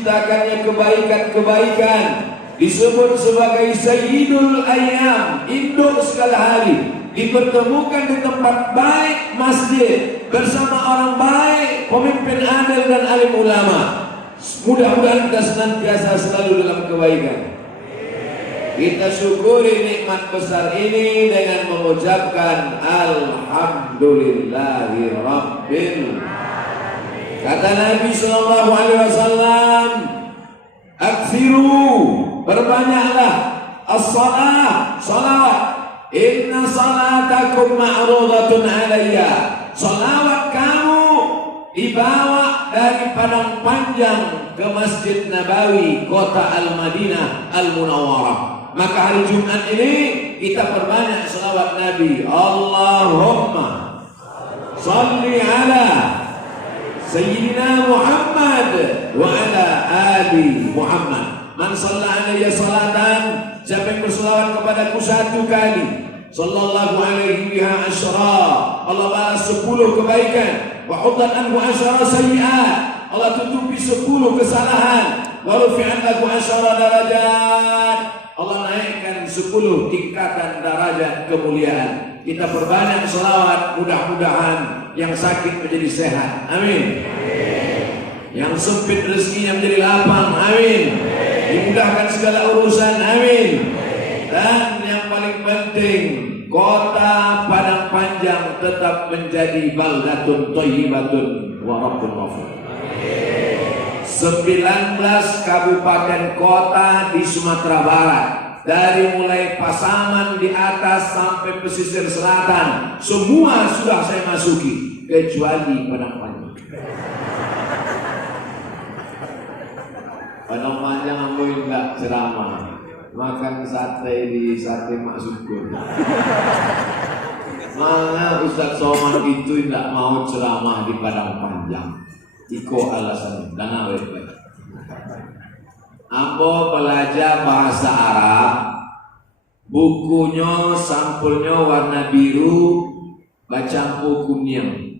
diciptakannya kebaikan-kebaikan, disebut sebagai Sayyidul Ayyam, induk segala hari, dipertemukan di tempat baik, masjid, bersama orang baik, pemimpin adil dan alim ulama. Mudah-mudahan kita senantiasa selalu dalam kebaikan. Kita syukuri nikmat besar ini dengan mengucapkan Alhamdulillahi Rabbil. Kata Nabi Sallallahu Alaihi Wasallam, aksiru, berbanyaklah as-salah, salawat. Inna salatakum ma'rudatun alayya. Salawat kamu dibawa dari Padang Panjang ke Masjid Nabawi, kota Al-Madinah Al-Munawwarah. Maka hari Jumat ini kita perbanyak salawat Nabi. Allahumma salli ala Sayyidina Muhammad wa ala ali Muhammad. Man shalla alayya salatan, siapa yang berselawat kepadaku satu kali, sallallahu alaihi biha asyra, Allah balas 10 kebaikan. Wa huddat anhu asyra sayyi'at, Allah tutupi 10 kesalahan. Wa rufi'at lahu asyra darajat, Allah naikkan 10 tingkatan derajat kemuliaan. Kita perbanyak selawat, mudah-mudahan yang sakit menjadi sehat, amin. Yang sempit rezekinya menjadi lapang, amin. Dimudahkan segala urusan, amin. Dan yang paling penting, kota Padang Panjang tetap menjadi baldatun thayyibatun wa rabbun ghafur. 19 kabupaten kota di Sumatera Barat, dari mulai Pasaman di atas sampai pesisir selatan, semua sudah saya masuki kecuali Padang Panjang. Padang Panjang aku enggak ceramah, makan sate di Sate Mak Syukur. Mana Ustaz Somad itu enggak mau ceramah di Padang Panjang? Iko alasan dan awet. Ambo belajar bahasa Arab, bukunya sampulnya warna biru, bercampur kuning.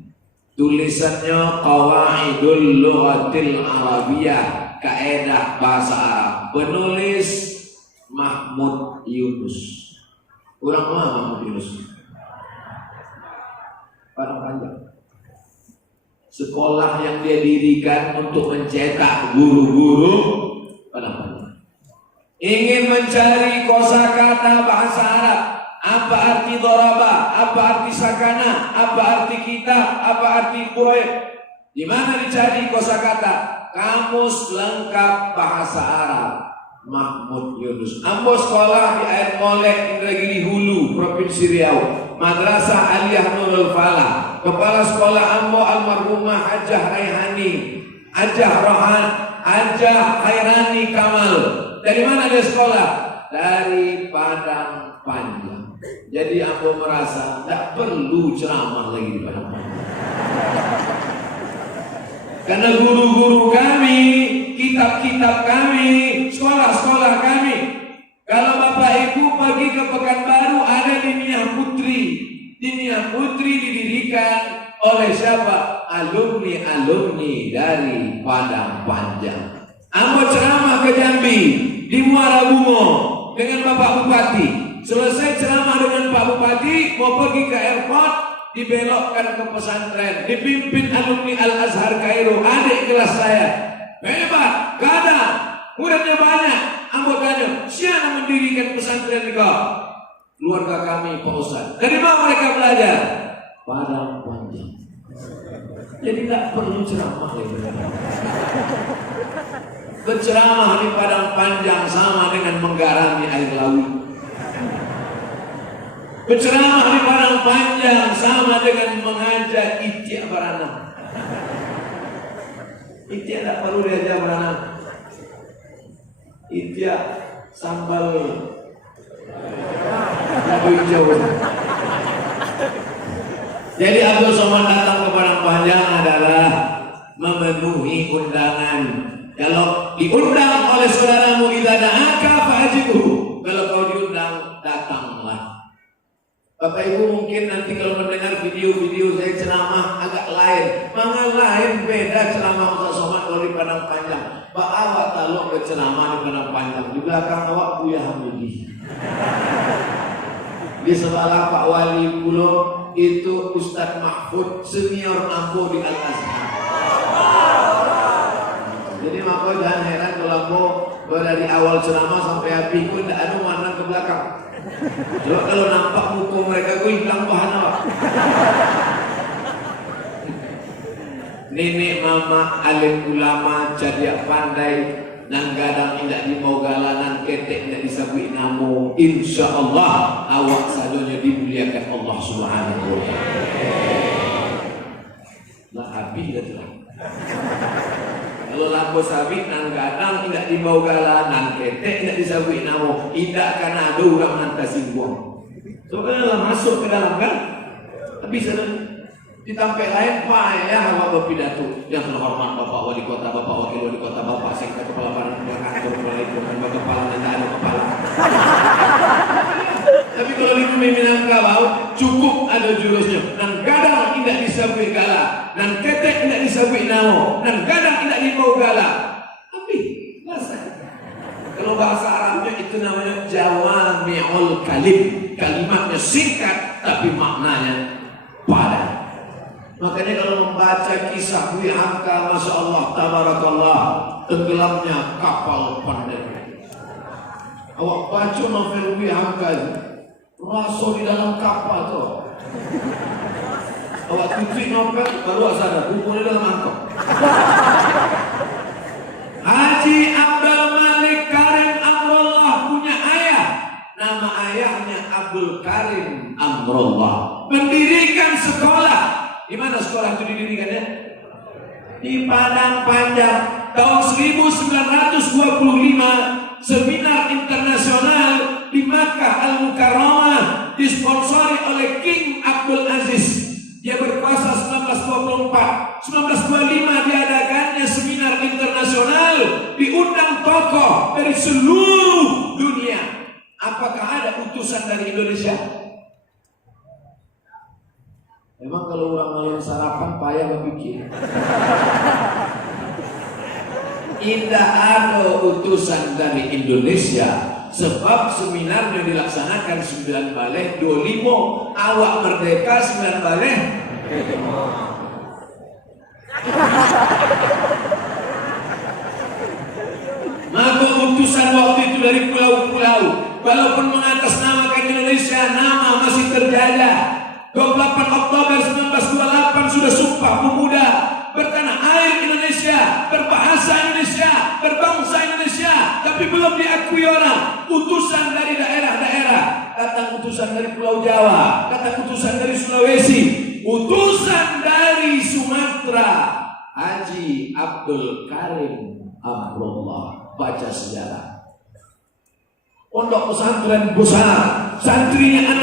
Tulisannya Qawaidul Lughatil Arabiyyah, kaidah bahasa Arab. Penulis Mahmud Yunus. Orang mana Mahmud Yunus? Padang Panjang. Sekolah yang dia dirikan untuk mencetak guru-guru Padang Panjang. Ingin mencari kosakata bahasa Arab, apa arti doraba, apa arti sakana, apa arti kitab, apa arti quraib. Di mana dicari kosakata? Kamus lengkap bahasa Arab Mahmud Yunus. Ambo sekolah di Air Molek, Indragiri Hulu, Provinsi Riau. Madrasah Aliyah Nurul Falah. Kepala sekolah ambo almarhumah Hajah Raihani, Hajah Khairani Kamal. Dari mana dia sekolah? Dari Padang Panjang. Jadi ambo merasa tidak perlu ceramah lagi di Padang Panjang. Karena guru-guru kami, kitab-kitab kami, sekolah-sekolah kami. Kalau Bapak Ibu pergi ke Pekanbaru, ada Diniyah Putri. Diniyah Putri didirikan oleh siapa? Alumni-alumni dari Padang Panjang. Ambo ceramah ke Jambi, di Muara Bungo dengan Bapak Bupati. Selesai ceramah dengan Pak Bupati, mau pergi ke airport, dibelokkan ke pesantren, dipimpin alumni Al-Azhar Kairo, adik kelas saya. Hebat, gak ada, muridnya banyak. Ambo tanya, siapa mendirikan pesantren kau? Keluarga kami Pak Ustaz. Dari mana mereka belajar? Padang Panjang. Jadi tidak perlu ceramah lagi. Berceramah di Padang Panjang sama dengan menggarami air laut. Berceramah di Padang Panjang sama dengan mengajak ikhtiar beranam. Ikhtiar tidak perlu diajak beranam. Ikhtiar sambal hijau. Jadi Abdul Somad datang ke Padang Panjang adalah memenuhi undangan. Kalau diundang oleh saudaramu, idza da'aka fa'ajibhu. Kalau kau diundang, datanglah. Bapak Ibu mungkin nanti kalau mendengar video-video saya ceramah agak lain. Mana lain beda ceramah Ustaz Somad kalau di Padang Panjang. Pak awak taluk berceramah di Padang Panjang. Di belakang awak Buya Hamidi. Di sebelah Pak Wali Pulo itu Ustadz Mahfud senior Ambo di Al-Azhar. Jadi maka jangan heran kalau Ambo dari awal ceramah sampai habis pun tidak ada mana ke belakang. Coba kalau nampak muka mereka gue hilang bahan apa? Nenek mama alim ulama jadi pandai nan gadang indak di mau galanan ketek indak disabui namo. Insya Allah awak sadonya dimuliakan Allah Subhanahu wa taala. Lah habis dah tu. Kalau lampu sabit nan gadang indak di mau galanan ketek indak disabui namo. Indak akan ada orang nanti singgung. So kan masuk ke dalam kan? Tapi sana ditampil lain payah awak berpidato yang terhormat Bapak Wali Kota, Bapak Wakil Wali Kota, Bapak Sekda Kepala Kantor Kepala Itu, Bapak Kepala dan ada kepala. Tapi kalau di bumi Minangkabau cukup ada jurusnya. Dan gadang tidak disabui gala, dan ketek tidak disabui namo, dan gadang tidak dimau gala. Tapi bahasa kalau bahasa Arabnya itu namanya jawami'ul kalim. Kalimatnya singkat tapi maknanya padat. Makanya kalau membaca kisah Buya Hamka, Masya Allah, Tabarakallah, tenggelamnya kapal Pandai. Awak baca novel Buya Hamka itu, masuk di dalam kapal tuh. Awak tutup novel, baru sadar, bukunya dalam angkot. Haji Abdul Malik Karim Amrullah punya ayah. Nama ayahnya Abdul Karim Amrullah. Mendirikan sekolah. Di mana sekolah itu didirikannya? Di Padang Panjang. Tahun 1925 seminar internasional di Makkah Al-Mukarramah disponsori oleh King Abdul Aziz. Dia berkuasa 1924. 1925 diadakannya seminar internasional, diundang tokoh dari seluruh dunia. Apakah ada utusan dari Indonesia? Memang kalau orang malam sarapan payah berpikir. Tidak ada utusan dari Indonesia. Sebab seminarnya dilaksanakan 9 Baleh 25. Awak merdeka 9 Baleh. Maka utusan waktu itu dari pulau-pulau, walaupun mengatasnamakan Indonesia, nama masih terjaga. 28 Oktober 1928 sudah sumpah pemuda bertanah air Indonesia, berbahasa Indonesia, berbangsa Indonesia, tapi belum diakui orang. Utusan dari daerah-daerah, datang utusan dari Pulau Jawa, datang utusan dari Sulawesi, utusan dari Sumatera. Haji Abdul Karim Amrullah, baca sejarah. Pondok pesantren besar, santrinya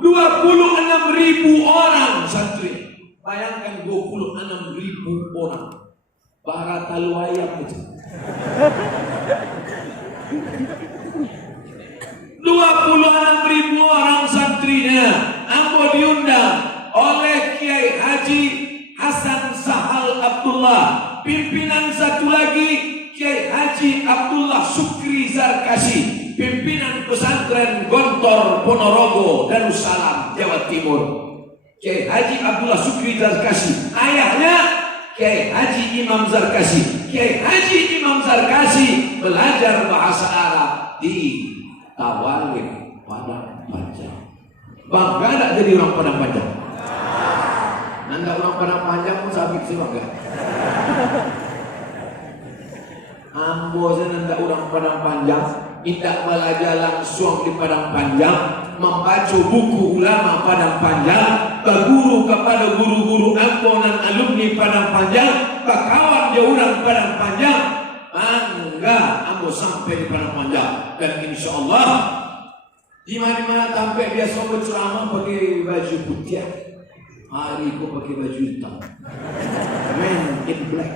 26.000 orang santri. Bayangkan 26.000 orang. Baratalu ayam itu. 26.000 orang santrinya. Ambo diundang oleh Kiai Haji Hasan Sahal Abdullah. Pimpinan satu lagi Kiai Haji Abdullah Sukri Zarkasi. Pimpinan pesantren Gontor Ponorogo Darussalam Jawa Timur. Kiai Haji Abdullah Sukri Zarkasi. Ayahnya Kiai Haji Imam Zarkasi. Kiai Haji Imam Zarkasi belajar bahasa Arab di Tawalin Padang Panjang. Bangga tak jadi orang Padang Panjang? Nanda orang Padang Panjang pun sabit sih bangga. Ambo saya nanda orang Padang Panjang. Tidak belajar langsung di Padang Panjang, membaca buku ulama Padang Panjang, berguru kepada guru-guru Ambo dan alumni Padang Panjang, berkawan dia orang Padang Panjang. Bangga Ambo sampai di Padang Panjang. Dan insya Allah di mana-mana tampil biasa berceramah pakai baju putih. Hari itu pakai baju hitam. Men in black.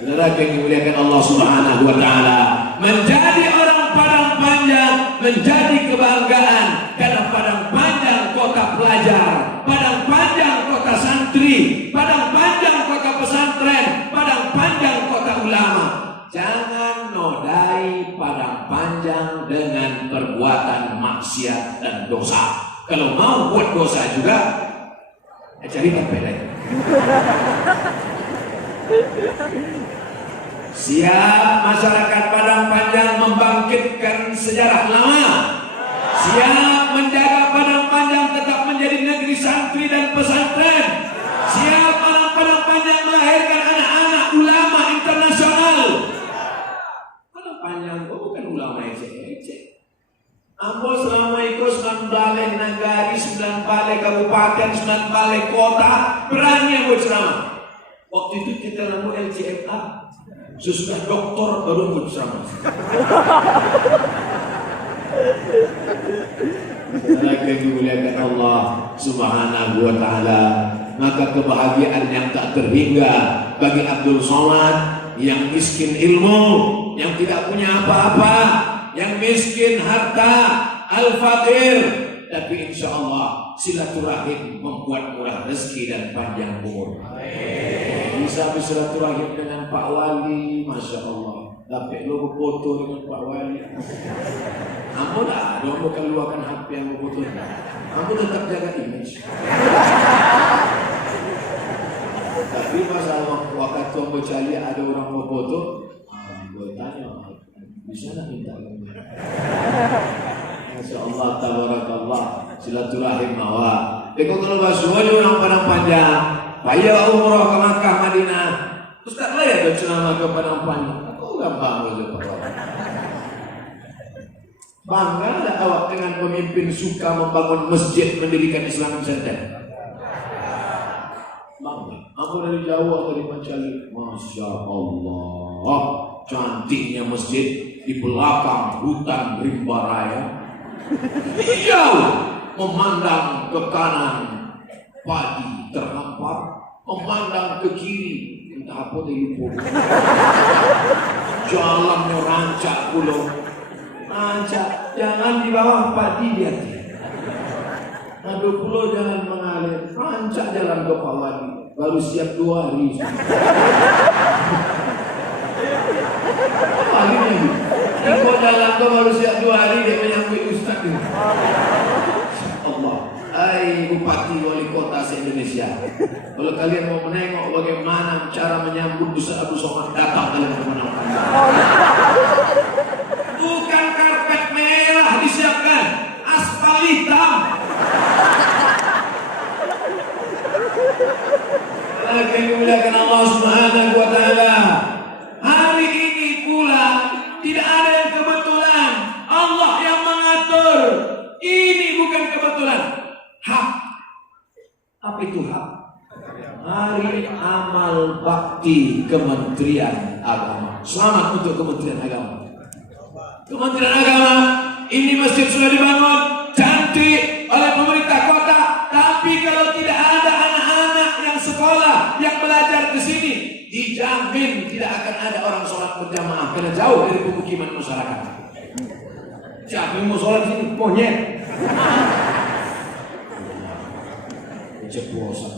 Saudara yang dimuliakan Allah Subhanahu wa taala, menjadi orang Padang Panjang menjadi kebanggaan karena Padang Panjang kota pelajar, Padang Panjang kota kota santri, Padang Panjang kota pesantren, Padang Panjang kota ulama. Jangan nodai Padang Panjang dengan perbuatan maksiat dan dosa. Kalau mau buat dosa juga, cari tempat lain. Siap masyarakat Padang Panjang membangkitkan sejarah lama. Siap menjaga Padang Panjang tetap menjadi negeri santri dan pesantren. Siap anak Padang Panjang melahirkan anak-anak ulama internasional. Padang Panjang bukan ulama ecek-ecek. Ambo selama ikut 9 balai nagari, 9 balai kabupaten, 9 balai kota, berani ambo ceramah. Waktu itu kita lalu LCMA, sesudah doktor baru ambo ceramah. Lagi dimuliakan Allah Subhanahu wa Ta'ala, maka kebahagiaan yang tak terhingga bagi Abdul Somad yang miskin ilmu, yang tidak punya apa-apa, yang miskin harta, al-fakir, tapi insya Allah silaturahim membuat murah rezeki dan panjang umur. Bisa bersilaturahim dengan Pak Wali, Masya Allah. Tapi lo foto dengan Pak Wali. Kamu dah, dong bukan luakan HP yang foto. Kamu tetap jaga image. Tapi masalah waktu kamu cari ada orang mau foto, gue tanya, bisa nak minta gambar? Masya Allah, tabarakallah, silaturahim mawa. Tengok kalau basuhnya orang Padang Panjang, payah umroh ke Makkah Madinah, terus tak layak berceramah ke Padang Panjang. Bangga tak awak dengan pemimpin suka membangun masjid, mendirikan Islamic Center? Bangga. Aku dari Jawa, dari Pancali. Masya Allah, cantiknya masjid di belakang hutan rimba raya. Jauh memandang ke kanan padi terhampar, memandang ke kiri entah apa tadi pun. Jalannya rancak pulau, rancak, jangan di bawah padi dia. Aduh pulau jangan mengalir, rancak jalan ke Pak Wadi, baru siap 2 hari. Wali ni, kalau jalan ke baru siap 2 hari dia menyambut Ustaz ini. Allah, hai Bupati Wali Kota se-Indonesia. Kalau kalian mau menengok bagaimana cara menyambut Ustaz Abdul Somad, datang kalian ke mana? Bukan karpet merah disiapkan, aspal hitam. Lagi dimuliakan Allah Subhanahu wa Ta'ala. Hari ini pula tidak ada yang kebetulan, Allah yang mengatur. Ini bukan kebetulan, hak. Apa itu hak? Hari amal bakti Kementerian Agama. Selamat untuk Kementerian Agama. Kementerian Agama, ini masjid sudah dibangun cantik oleh pemerintah kota, tapi kalau tidak ada anak-anak yang sekolah yang belajar ke sini, dijamin tidak akan ada orang sholat berjamaah karena jauh dari pemukiman masyarakat. Siapa yang mau sholat sini? Monyet. Ceplosan.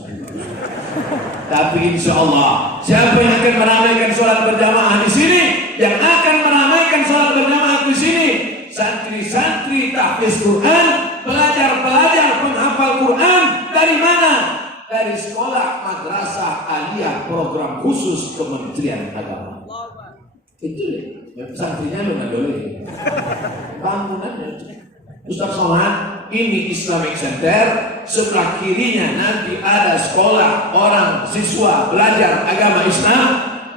Tapi insya Allah, siapa yang akan meramaikan sholat berjamaah di sini, yang akan meramaikan sholat berjamaah di sini, santri-santri tahfiz Quran, pelajar-pelajar penghafal Quran dari mana? Dari sekolah madrasah aliyah program khusus Kementerian Agama. Itu deh, santrinya lu nggak boleh. Bangunannya, Ustaz Somad, ini Islamic Center, sebelah kirinya nanti ada sekolah orang siswa belajar agama Islam,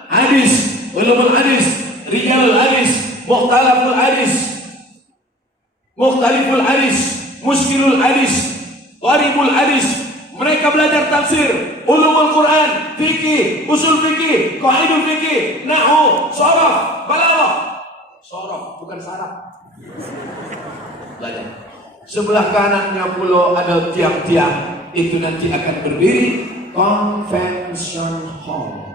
hadis, ulumul hadis, rijalul hadis, mukhtalaful hadis, mukhtaliful hadis, muskilul hadis, gharibul hadis. Mereka belajar tafsir, ulumul Quran, fikih, usul fikih, qaidul fikih, nahwu, sharaf, balaghah. Sharaf bukan saraf. Belajar. Sebelah kanannya pulau ada tiang-tiang, itu nanti akan berdiri convention hall.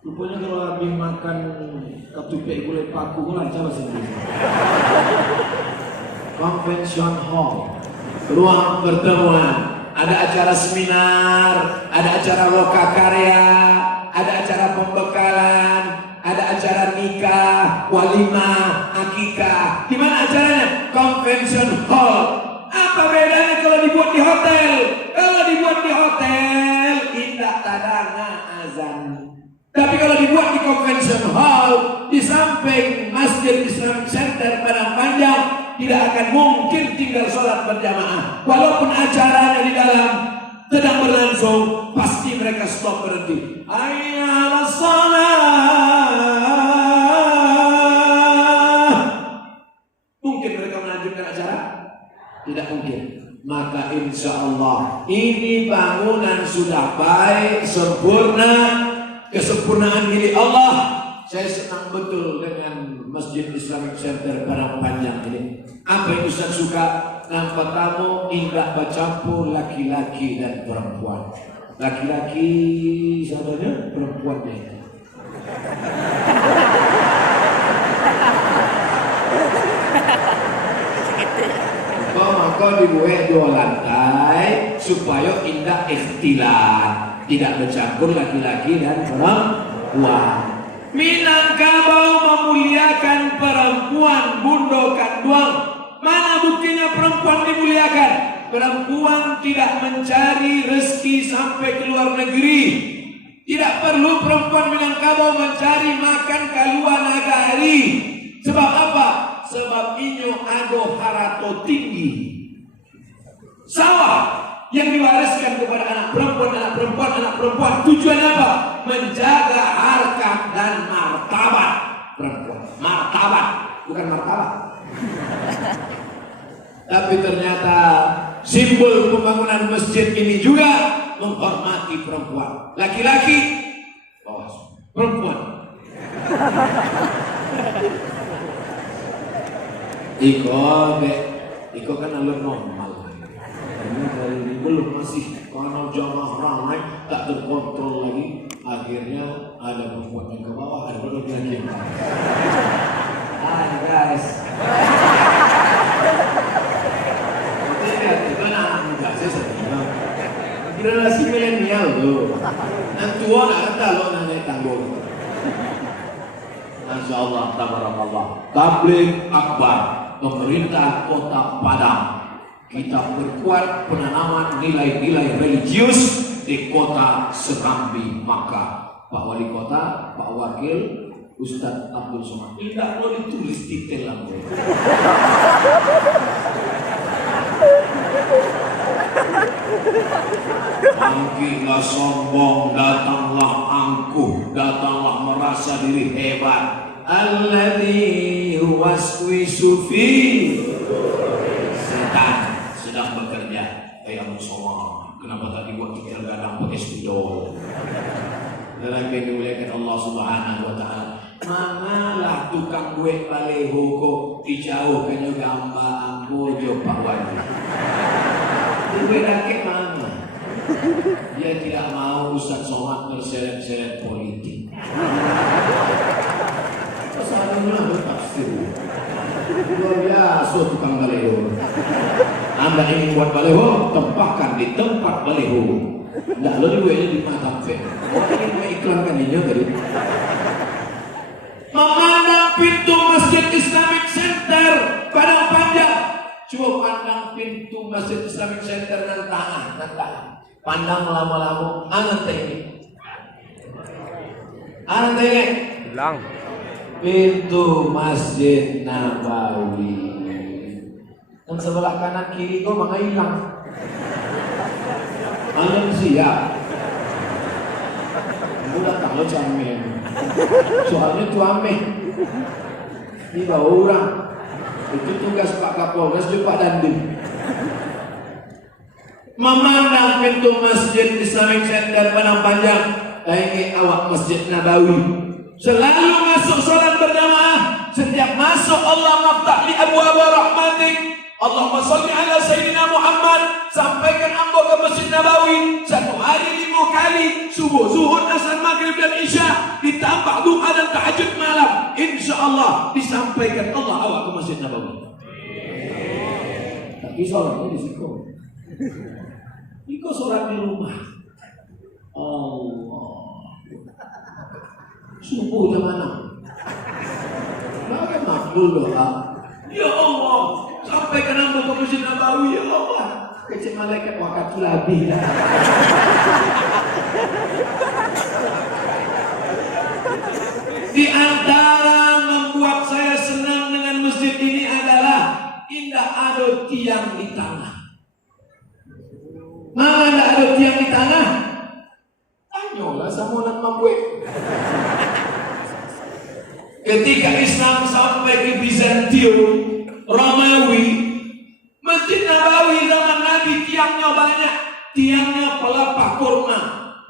Rupanya kalau habis makan ketupek gulai paku lancar bahasa Inggris. Convention hall, ruang pertemuan. ada acara seminar, ada acara lokakarya, ada acara pembekalan, ada acara nikah, walimah, akikah. Di mana acaranya? Convention hall. Apa bedanya kalau dibuat di hotel? Kalau dibuat di hotel, tidak tadana azan. Tapi kalau dibuat di convention hall, di samping Masjid Islamic Center Padang Panjang, tidak akan mungkin tinggal sholat berjamaah. Walaupun acaranya di dalam sedang berlangsung, pasti mereka stop berhenti. Hayya 'alas shalah. Mungkin mereka melanjutkan acara? Tidak mungkin. Maka insya Allah ini bangunan sudah baik, sempurna, kesempurnaan milik Allah. Saya senang betul dengan Masjid Islamic Center Padang Panjang ini. Apa yang Ustaz suka? Nampak tamu indah bercampur laki-laki dan perempuan. Laki-laki sahabatnya, perempuannya. Maka dibuat 2 lantai supaya indah ikhtilat, tidak bercampur laki-laki dan perempuan. Minangkabau memuliakan perempuan, bundokan doang. Mana buktinya perempuan dimuliakan? Perempuan tidak mencari rezeki sampai ke luar negeri. Tidak perlu perempuan Minangkabau mencari makan ke luar negeri. Sebab apa? Sebab inyo ado harato tinggi. Sawah yang diwariskan kepada anak perempuan. Tujuan apa? Menjaga harkat dan martabat perempuan. Martabat, bukan martabat. Tapi ternyata simbol pembangunan masjid ini juga menghormati perempuan. Laki-laki, perempuan. Iko kan alur normal. Ini dari belum masih karena jamaah ramai tak terkontrol lagi. Akhirnya ada perempuan yang ke bawah, ada perempuan yang Hai guys. Itu kan anak muda saya sedih. Generasi milenial tuh. Yang tua nak kata lo naik tanggung. Masya Allah, tabarakallah. Tabligh akbar, pemerintah Kota Padang. Kita perkuat penanaman nilai-nilai religius di Kota Serambi Makkah. Pak Wali Kota, Pak Wakil, Ustadz Abdul Somad. Tidak perlu ditulis detail lah. Angkilah sombong, datanglah angkuh, datanglah merasa diri hebat. Alladzi yuwaswisu fi setan sedang bekerja. Abu Somad, kenapa tadi buat kita gadang pakai spidol? Dalam kemuliaan Allah Subhanahu wa taala. Manalah tukang duit baleho kok dijauhkan juga gambar ambojo Pak Wali. Duit rakyat mana? Dia tidak mau Ustaz Somad terseret-seret politik. Soalnya bertafsir. Luar biasa tukang baleho. Anda ingin buat baleho, tempatkan di tempat baleho. Tidak lo dibuatnya di mata fe. Ini mau iklankan ini tadi. Memandang pintu Masjid Islamic Center Padang Panjang. Coba pandang pintu Masjid Islamic Center dan tangan. Pandang lama-lama. Anak ini. Bilang. Pintu Masjid Nabawi. Dan sebelah kanan kiri kau maka hilang. Alam siap. Udah tak lo camen. Soalnya tu ameh. Ini bawa orang. Itu tugas Pak Kapolres juga Pak Dandim. Memandang pintu Masjid Islamic Center Padang Panjang. Ini awak Masjid Nabawi. Selalu masuk salat berjamaah. Setiap masuk Allah maftah li abwaab rahmatik. Allahumma salli ala Sayyidina Muhammad. Sampaikan ambo ke Masjid Nabawi 1 hari 5 kali. Subuh, zuhur, asar, maghrib dan isya. Ditambah duha dan tahajud malam. Insya Allah disampaikan Allah awak ke Masjid Nabawi. Tapi sholatnya di situ. Engkau sholat di rumah. Allah. Subuh jam 6. Pakai makbul doa. Ya Allah, sampai ke nambah ke Masjid Nabawi, ya Allah. Kecil malaikat waktu labih dah. Di antara membuat saya senang dengan masjid ini adalah indah ada tiang di tanah. Mana tidak ada tiang di tanah? Tanyalah sama orang mampu. Ketika Islam sampai ke Bizantium, Romawi, Masjid Nabawi zaman Nabi tiangnya banyak. Tiangnya pelepah kurma,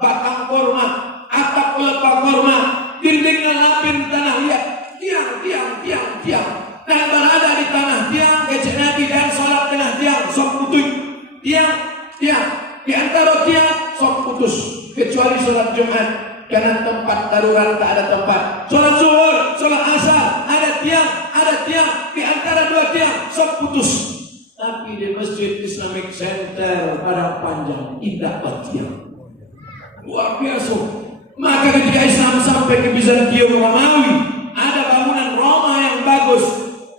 batang kurma, atap pelepah kurma, dindingnya lapin tanah liat. Tiang. Dan berada di tanah tiang, kecil Nabi dan sholat tengah tiang, sok putus. Tiang. Di antara tiang, sok putus. Kecuali sholat Jumat. Karena tempat darurat tak ada tempat. Sholat zuhur, sholat asar, ada tiang. Di antara dua tiang, sok putus. Tapi di Masjid Islamic Center Padang Panjang tidak tiang. Luar biasa. Maka ketika Islam sampai ke Bizantium Romawi, ada bangunan Roma yang bagus,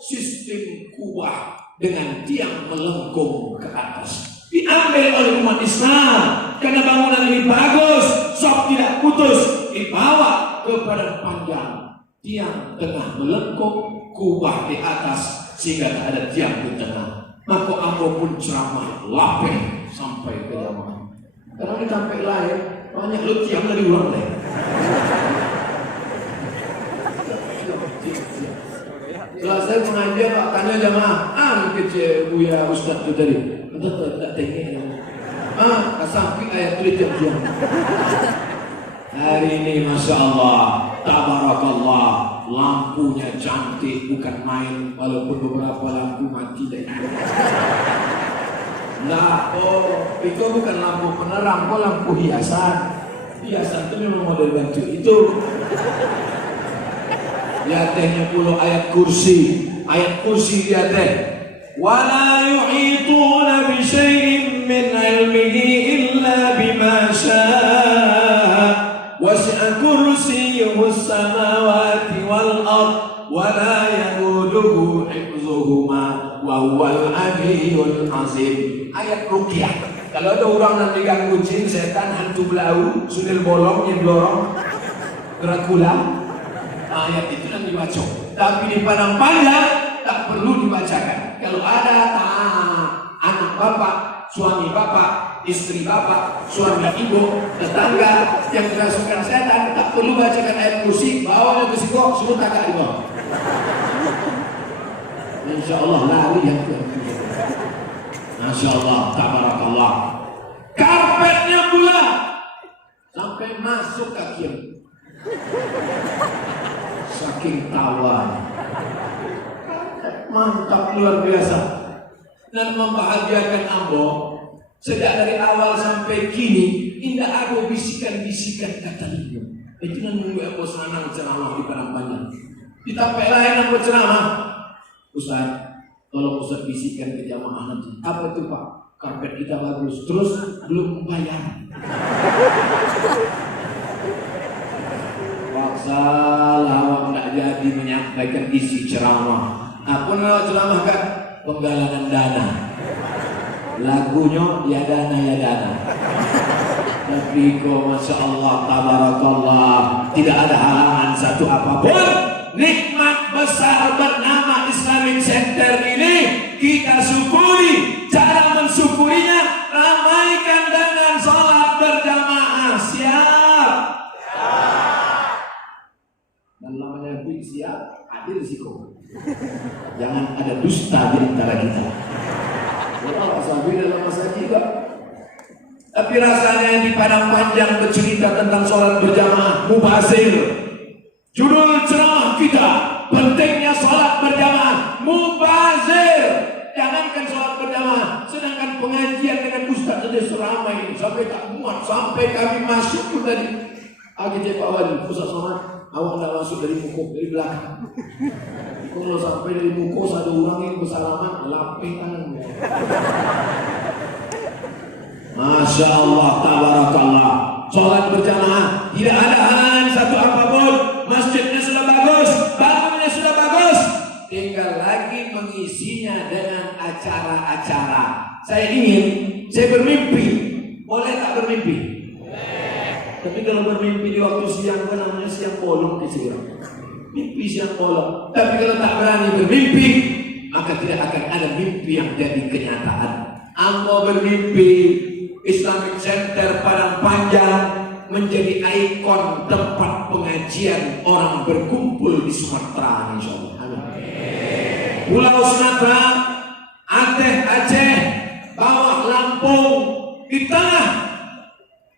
sistem kubah dengan tiang melengkung ke atas. Diambil oleh umat Islam karena bangunan ini bagus, sok tidak putus, dibawa ke Padang Panjang. Tiang tengah melengkung, kubah di atas sehingga tak ada tiang di tengah. Maka ambo pun ceramah lapeh sampai ke jamaah. Karena di sampai lain banyak lu tiang dari ulang lain. Setelah saya mengajar, Pak tanya jamaah, kecil Buya Ustaz itu tadi. Entah tak tengok. Kesamping ayat tulis jam-jam. Hari ini Masya Allah, tabarakallah, lampunya cantik, bukan main, walaupun beberapa lampu mati dari itu bukan lampu penerang, kok lampu hiasan. Hiasan itu memang model baju itu. Lihat tehnya puluh ayat kursi dia teh. Wala yuhituna bi syai'in min 'ilmihi illa bima syaa. Wasi'a kursiyyuhu as-samawati wal ard wa la yahuduhu hifdzuhuma wa huwal 'aliyyul 'azim. Ayat ruqyah. Kalau ada orang nanti ganggu jin, setan, hantu belau, sundel bolong, nyeblorong, Dracula, ayat itu nanti dibaca. Tapi di Padang Panjang tak perlu dibacakan. Kalau ada anak bapak, suami bapak, istri bapak, suami ibu, tetangga yang kerasukan setan, tak perlu bacakan ayat kursi, bawa ke psikolog, suruh kakak di bawah. Insya Allah lari yang ke. Masya Allah, tabarakallah. Karpetnya pula sampai masuk kaki. Saking tawa. Mantap, luar biasa. Dan membahagiakan ambo. Sejak dari awal sampai kini, indah aku bisikan-bisikan kata dia. Itu yang menunggu aku senang ceramah di Padang Panjang. Di tempat lain aku ceramah. Ustaz, tolong Ustaz bisikan ke jamaah nanti. Apa itu Pak? Karpet kita bagus. Terus belum membayar. Salah awak tidak jadi menyampaikan isi ceramah. Apa nak ceramah kan? Penggalangan dana. Lagunya ya dana. Tapi kok Masya Allah, tabarakallah, tidak ada halangan satu apapun. Nikmat besar bernama Islamic Center ini kita syukuri. Cara mensyukurinya, ramaikan dengan sholat berjamaah. Siap? Dan namanya siap, ada risiko. Jangan ada dusta di antara kita. Wah, sahabat dalam masa juga. Tapi rasanya di Padang Panjang bercerita tentang sholat berjamaah, mubazir. Judul ceramah kita, pentingnya sholat berjamaah, mubazir. Jangankan sholat berjamaah, sedangkan pengajian dengan ustaz saja seramai sampai tak muat, sampai kami masuk pun tadi. Pak Wali, pusat sholat, awak tidak masuk dari muka, dari belakang. Kalau sampai dari muka, satu orang yang bersalaman, lapih tangan. Masya Allah, tabarakallah. Sholat berjamaah, tidak ada halangan satu apapun. Masjidnya sudah bagus, bangunnya sudah bagus. Tinggal lagi mengisinya dengan acara-acara. Saya bermimpi. Boleh tak bermimpi? Tapi kalau bermimpi di waktu siang kan namanya siang bolong disiram. Mimpi siang bolong. Tapi kalau tak berani bermimpi, maka tidak akan ada mimpi yang jadi kenyataan. Ambo bermimpi Islamic Center Padang Panjang menjadi ikon tempat pengajian orang berkumpul di Sumatera, insyaallah. Pulau Sumatera, Aceh, bawah Lampung, di tengah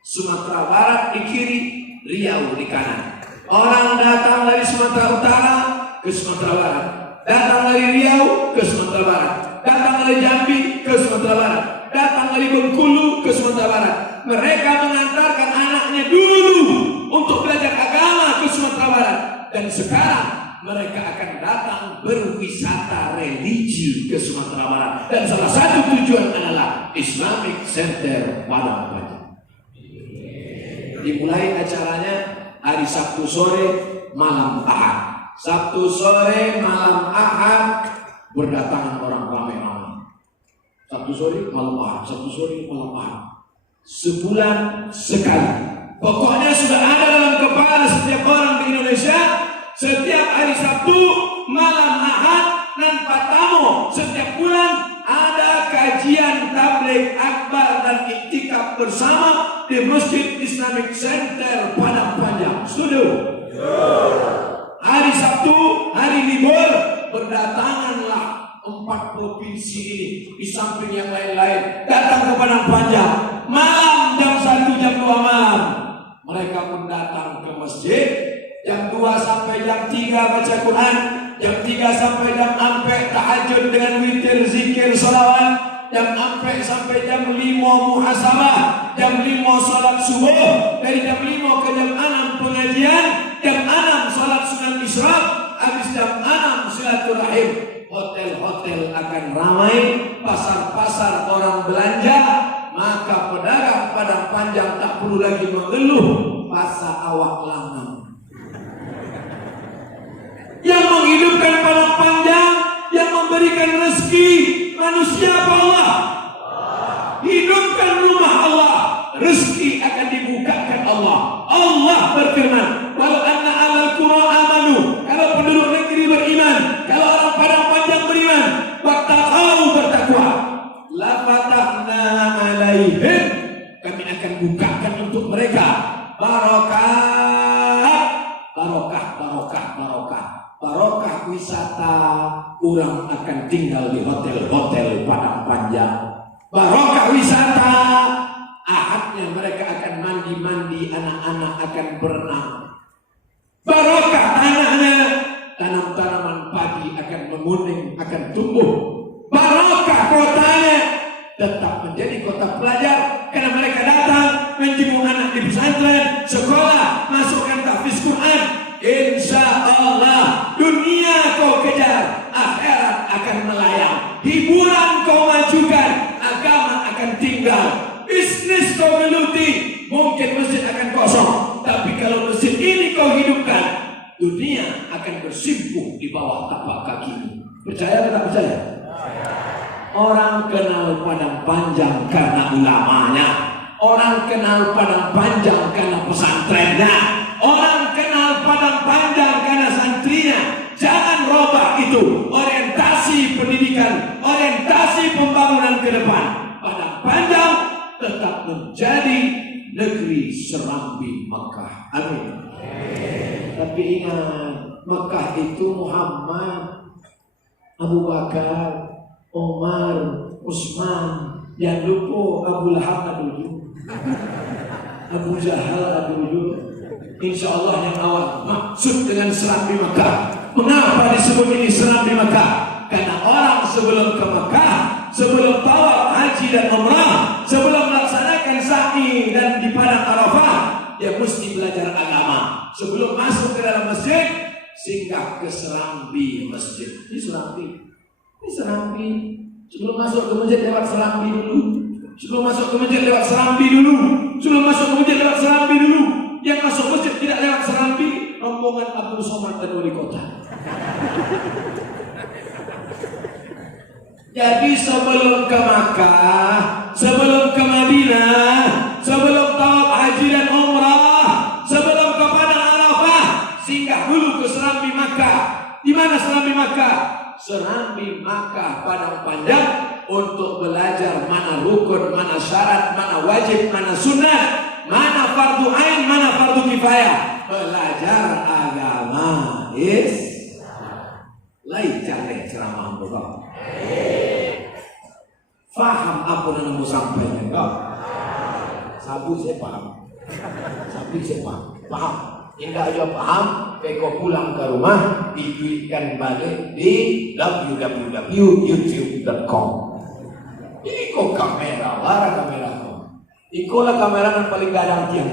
Sumatera Barat di kiri, Riau di kanan. Orang datang dari Sumatera Utara ke Sumatera Barat, datang dari Riau ke Sumatera Barat, datang dari Jambi ke Sumatera Barat, datang dari Bengkulu ke Sumatera Barat. Mereka mengantarkan anaknya dulu untuk belajar agama ke Sumatera Barat, dan sekarang mereka akan datang berwisata religi ke Sumatera Barat, dan salah satu tujuan adalah Islamic Center Padang Panjang. Dimulai acaranya hari Sabtu sore malam Ahad. Sabtu sore malam Ahad berdatangan orang ramai-ramai. Sabtu sore malam Ahad, Sabtu sore malam Ahad. Sebulan sekali. Pokoknya sudah ada dalam kepala setiap orang di Indonesia, setiap hari Sabtu malam Ahad tanpa tamu setiap bulan ada kajian tabligh akbar dan iktikaf bersama di Masjid Islamic Center Padang Panjang. Setuju? Hari Sabtu, hari libur, berdatanganlah 4 provinsi ini di samping yang lain-lain datang ke Padang Panjang. Malam jam 1 jam 2 malam mereka pun datang ke masjid. Jam 2 sampai jam 3 baca Quran, jam 3 sampai jam 4 tahajud dengan witir, zikir, salawat, jam 4 sampai jam 5 muhasabah, jam 5 salat subuh, dari jam 5 ke jam 6 pengajian, jam 6 salat sunat isyraq, habis jam 6 silaturahim. Hotel-hotel akan ramai, pasar-pasar orang belanja, maka pedagang Padang Panjang tak perlu lagi mengeluh pasar awak lanang. Yang menghidupkan Padang Panjang, yang memberikan rezeki manusia apa Allah? Hidupkan rumah Allah, rezeki akan dibukakan Allah. Allah berfirman, walau anna alal qura amanu, kalau penduduk negeri beriman, kalau orang Padang Panjang beriman, wattaqau, bertakwa, la fatahna alaihim, kami akan bukakan untuk mereka barokah wisata. Orang akan tinggal di hotel-hotel Padang Panjang. Barokah wisata, ahadnya mereka akan mandi-mandi, anak-anak akan berenang. Barokah tanahnya, tanam-tanaman padi akan menguning, akan tumbuh. Barokah kotanya, tetap menjadi kota pelajar karena mereka datang menjenguk anak di pesantren, sekolah, masukkan tahfiz Quran. Insya Allah dunia kau kejar, akhirat akan melayang. Hiburan kau majukan, agama akan tinggal. Bisnis kau geluti, mungkin masjid akan kosong, tapi kalau masjid ini kau hidupkan, dunia akan bersimpuh di bawah tapak kaki. Percaya atau tak percaya? Orang kenal Padang Panjang karena ulamanya, orang kenal Padang Panjang karena pesantrennya, orang kenal Padang Panjang karena santrinya. Jangan robah itu orientasi pendidikan, orientasi pembangunan ke depan. Padang Panjang tetap menjadi negeri Serambi Mekah. Amin. Tapi ingat, Mekah itu Muhammad, Abu Bakar, Umar, Utsman, yang lupa Abu Lahab ada dulu, Abu Jahal ada dulu. Insya Allah yang awal maksud dengan Serambi Mekah. Mengapa disebut ini Serambi Mekah? Karena orang sebelum ke Mekah, sebelum tawaf haji dan umrah, sebelum melaksanakan sa'i dan di padang Arafah, dia mesti belajar agama. Sebelum masuk ke dalam masjid, singgah ke Serambi masjid. Ini Serambi. Sebelum masuk ke masjid lewat Serambi dulu. Sebelum masuk ke masjid lewat Serambi dulu. Sebelum masuk ke masjid lewat Serambi dulu. Yang masuk masjid tidak lewat Serambi, rombongan Abdul Somad dan wali kota. Jadi sebelum ke Makkah, sebelum ke Madinah, sebelum tawaf haji dan umrah, sebelum ke Padang Arafah, singgah dulu ke Serambi Makkah. Di mana Serambi Makkah? Serambi Makkah Padang Panjang untuk belajar mana rukun, mana syarat, mana wajib, mana sunnah, mana fardu ain, mana fardu kifayah. Belajar agama lain cari ceramah bapak. Faham apa yang mau sampaikan kau? Sabu saya paham. Sabu saya paham. Indah aja paham. Kau pulang ke rumah, diduitkan balik di www.youtube.com. Iko kamera, lara kamera kau. Iko lah kamera yang paling gadang tiang.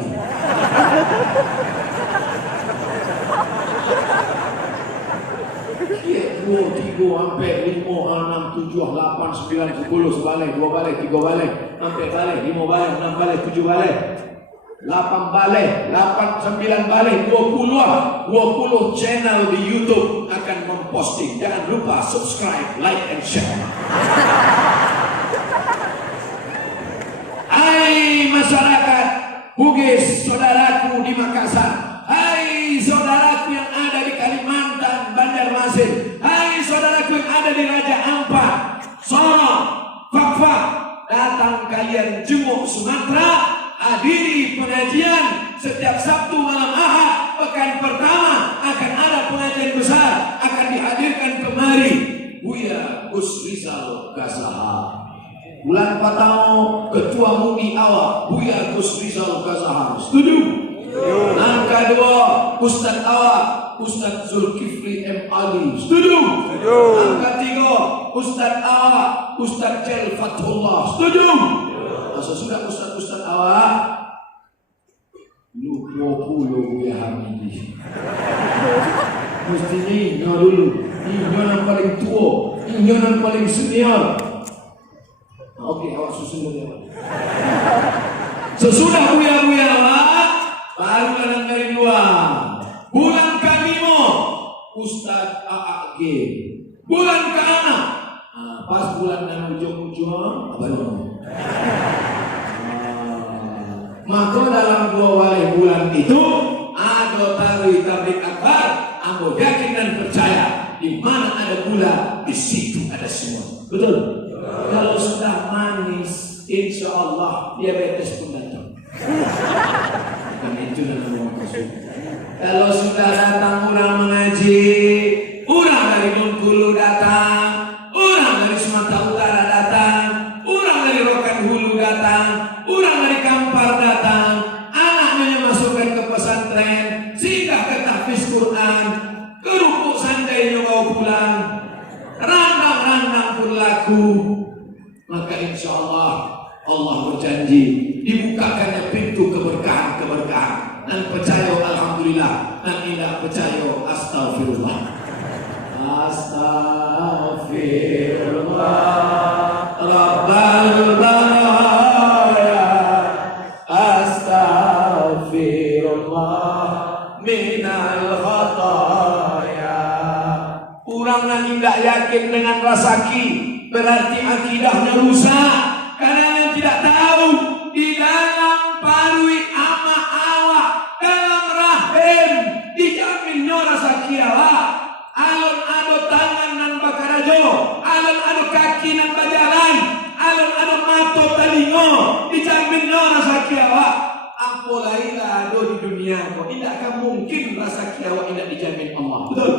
Dua, tiga, hampir 5, 6, 7, 8, 9, 10 sebalik, 2 balik, 3 balik, hampir balik, 5 balik, 6 balik, 7 balik, 8 balik, 8, 9 balik, 20 channel di YouTube akan memposting. Jangan lupa subscribe, like, and share. Hai masyarakat Bugis, saudaraku di Makassar. Hai saudaraku yang ada di Kalimantan, Banjarmasin. Hai saudaraku yang ada di Raja Ampat, Sorong, Fakfak. Datang kalian jenguk Sumatera, hadiri pengajian setiap Sabtu malam Ahad. Pekan pertama akan ada pengajian besar, akan dihadirkan kemari Buya Gus Rizal Gazaha. Bulan Patau, Ketua MUI awak Buya Gus Rizal Gazaha. Setuju? Angka 2, Ustadz awak Ustadz Zulkifli M. Ali. Setuju? Angka 3, Ustadz awak Ustadz Jel Fathullah. Setuju? Sesudah Ustadz awak lu 20 Buya Hamidi. Mestinya ini dulu. Ini yang paling tua, ini yang paling senior. Oke, awak susun dulu. Sesudah Buya awak, baru yang dari 2. Bulan ke-5, Ustadz A.A.G. Bulan ke-6, pas bulan yang ujung-ujung, apa dong? Maka dalam 2 wali bulan itu ada tawi tablik akbar. Ambo yakin dan percaya, di mana ada gula, di situ ada semua. Betul? Kalau sudah manis, insya Allah diabetes pun datang. Dan itu yang maksud. Kalau sudah datang orang mengaji, orang dari Bengkulu datang, orang dari Sumatera Utara datang, orang dari Rokan Hulu datang, orang dari Kampar datang, anaknya masukkan ke pesantren, singgah ke tahfiz Quran, kerupuk sanjainya bawa pulang, randang-randang pun laku. Maka insya Allah berjanji dibukakannya pintu keberkahan dan percaya alhamdulillah dan tidak percaya astagfirullah. Astagfirullah Rabbal baraya, astagfirullah minal khataya. Orang yang tidak yakin dengan rasaki berarti akidahnya rusak, karena yang tidak tahu di dalam parui ama awak, dalam rahim dijamin rasa kiawa. Alon ado tangan nan bakarajo, alon ado kaki nan bajalan, alon ado mato talingo, dijamin rasa kiawa. Apalagi ado di dunia kok tidak akan mungkin rasa kiawa tidak dijamin Allah. Betul?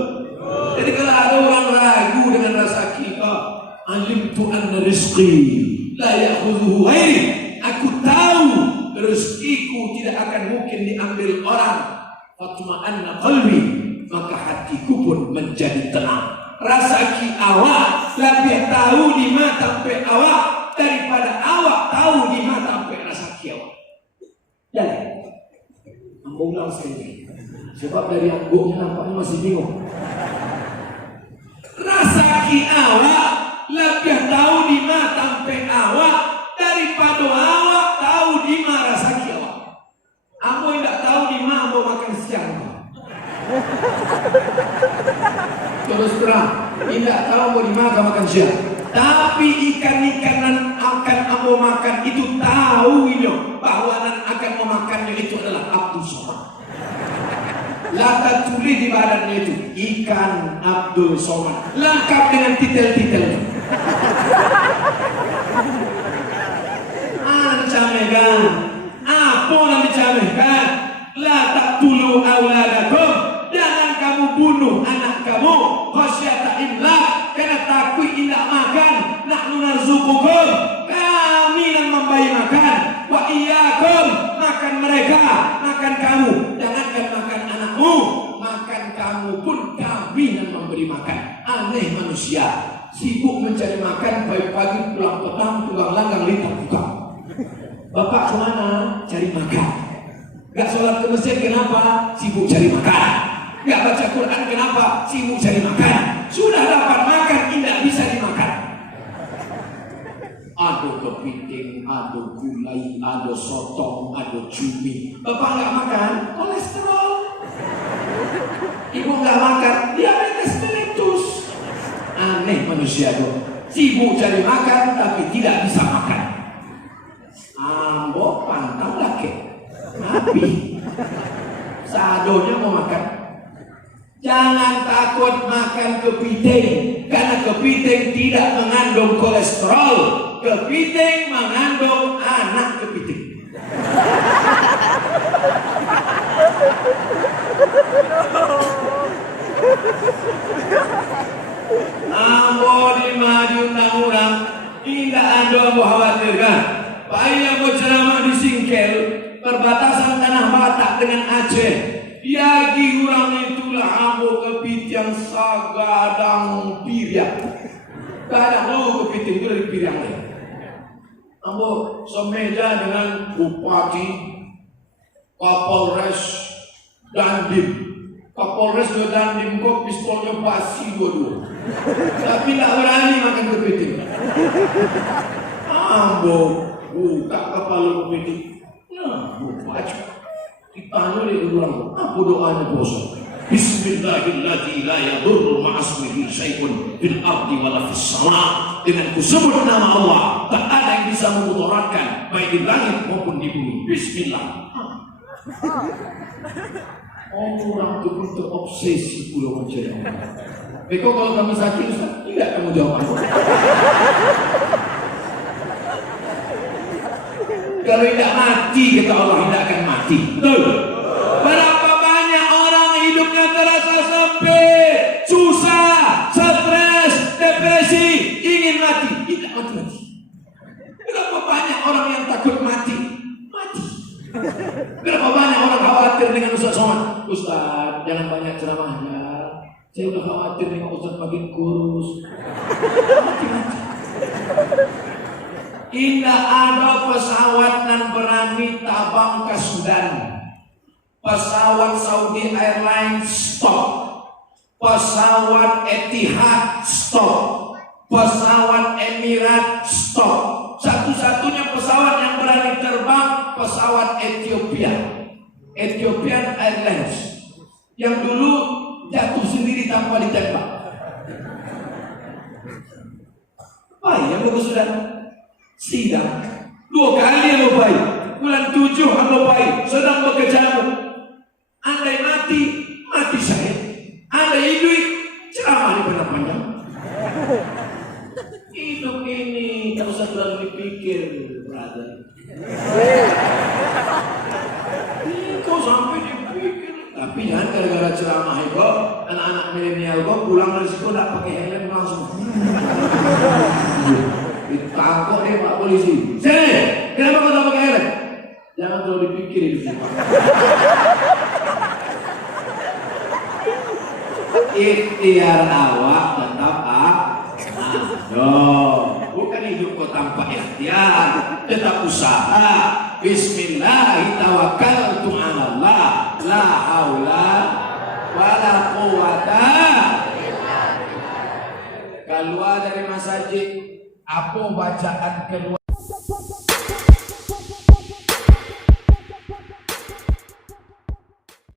Jadi kalau ada orang ragu dengan rasa kiawa, alimtu anna rizqi la ya'khudhuhu ghairi. Aku tahu rezekiku tidak akan mungkin diambil orang. Fatma'anna qalbi, maka hatiku pun menjadi tenang. Rasa ki awak lebih tahu di mata pe awak daripada awak tahu di mata pe rasa ki awak. Jadi, ambung langsung ini. Sebab dari ambungnya nampaknya masih bingung. Rasa ki awak lebih tahu di mata pe awak daripada pada awak tahu di mana rasa awak. Ambo tidak tahu di mana ambo makan siang. Terus terang, tidak tahu ambo di mana makan siang. Tapi ikan-ikanan akan ambo makan itu tahu ini bahwa yang akan memakannya itu adalah Abdul Somad. Lata tulis di badannya itu ikan Abdul Somad, lengkap dengan titel-titelnya. Dicamehkan, apa yang dicamehkan? La taqtulu auladakum, jangan kamu bunuh anak kamu khasyata imlaq, karena takut tidak makan. Nahnu narzuqukum, kami yang memberi makan. Wa iyyakum, makan mereka, makan kamu. Jangankan makan anakmu, makan kamu pun kami yang memberi makan. Aneh manusia, sibuk mencari makan, pagi-pagi pulang petang, tukang langgang lintas tukang. Bapak kemana? Cari makan. Gak sholat ke masjid, kenapa? Sibuk cari makan. Gak baca Quran, kenapa? Sibuk cari makan. Sudah dapat makan, tidak bisa dimakan. Ada kepiting, ada gulai, ada sotong, ada cumi. Bapak gak makan, kolesterol. Ibu gak makan, diabetes mellitus. Aneh manusia itu. Sibuk cari makan, tapi tidak bisa makan. Ambo pantang laki Nabi sadonya mau makan. Jangan takut makan kepiting, karena kepiting tidak mengandung kolesterol. Kepiting mengandung anak kepiting. Ambo di undang-undang tidak ada yang khawatirkan. Bayi yang berceramah di Singkel, perbatasan Tanah Batak dengan Aceh. Yagi orang itulah ambo kepiting sagadang piriak. Kadang lo kepiting itu dari piriak deh. Ambo semeja dengan Bupati, Kapolres, Dandim. Kapolres juga Dandim kok pistolnya basi dua-dua. Tapi tak berani makan kepiting. Ambo buka kepala kepiting. Ya, baca. Ditanya dia berulang. Apa doanya bos? Bismillahirrahmanirrahim. La yadurru ma'asmihi syai'un fil ardi wala fis sama'. Dengan kusebut nama Allah, tak ada yang bisa memudaratkan baik di langit maupun di bumi. Bismillah. Orang itu pun terobsesi pulau mencari Allah. Beko kalau kamu sakit, Ustaz, tidak kamu jawab. Kalau tidak mati, kata Allah, tidak akan mati. Betul? Berapa banyak orang hidupnya terasa sempit, susah, stres, depresi, ingin mati, tidak mati. Berapa banyak orang yang takut mati, mati. Berapa banyak orang khawatir dengan Ustaz Somad. Ustaz, jangan banyak ceramahnya. Saya udah khawatir dengan Ustaz makin kurus. Mati. Tidak ada pesawat yang berani tabang ke Sudan. Pesawat Saudi Airlines stop. Pesawat Etihad stop. Pesawat Emirat stop. Satu-satunya pesawat yang berani terbang pesawat Ethiopia, Ethiopian Airlines, yang dulu jatuh sendiri tanpa ditembak. Yang bagus sudah sidang 2 kali yang baik. Bulan 7 yang baik sedang bekerja. Andai mati, mati saya. Andai hidup, ceramah di panjang. Hidup ini tak usah terlalu dipikir, brother. Kau sampai dipikir. Tapi jangan gara-gara ceramah itu, anak-anak milenial kok pulang dari situ tak pakai helm langsung. Ditangkap deh Pak Polisi. Sini, kenapa kau tak pakai helm? Jangan terlalu dipikir hidup ini. Ikhtiar awak tetap ada. Bukan hidup kau tanpa ikhtiar, tetap usaha. Bismillahirrahmanirrahim. Allah, la haula wala quwata. Keluar dari masjid, apa bacaan keluar?